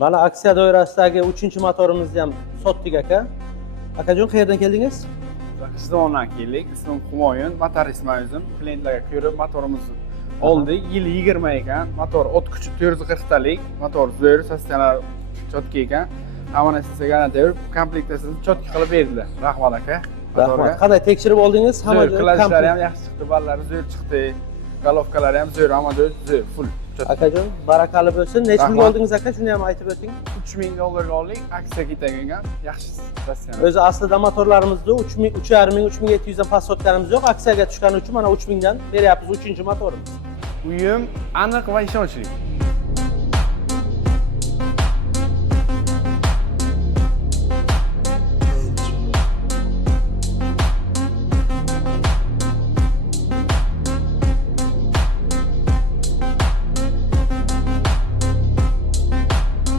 Mana aksiya doirasidagi 3-motorimizni ham sotdik aka. Akajon, qayerdan keldingiz? Qishloqdan keldik. Ismim Humoyun, motoristman o'zim. Klientlarga ko'rib motorimizni oldik. Yili 20 ekan. Motor o't kuchi 440 talik. Motor zo'r, sostalar chotki ekan. Hamma narsasi garantiya, komplektasini chotki qilib berdilar. Rahmat aka. Rahmat. Qanday tekshirib oldingiz? Hamma Hamma klajlari ham yaxshi chiqdi, ballari zo'r chiqdi. Golovkalari ham zo'r, hamma zo'r, full. Akajon, barakali bo'lsin. Necha pulga oldingiz aka? Shuni ham aytib o'ting. $3000 oldik, aksiya ketagan, yaxshi Rossiya. O'zi aslida motorlarimizda 3000, 3500, 3700 dan past sotganimiz yo'q. Aksiyaga tushgani uchun mana 3000 dan beryapmiz 3-motorimiz. Uyim aniq va ishonchli.